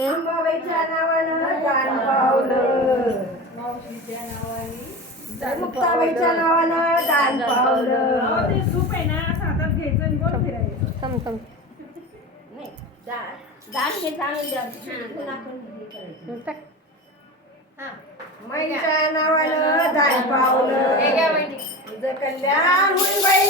अंबाबाईच्या नावानं दान पावलं, मुक्ताबाईच्या नावानं दान पावलं. ते सूप आहे ना हातात घ्यायचं आणि गोल फिरायचं. थांब थांब. नाही, दान हे चांगलं द्यावं. आपण हे करायचं. टाक. माईच्या नावानं दान पावलं, तुझं कल्याण होईल बाई.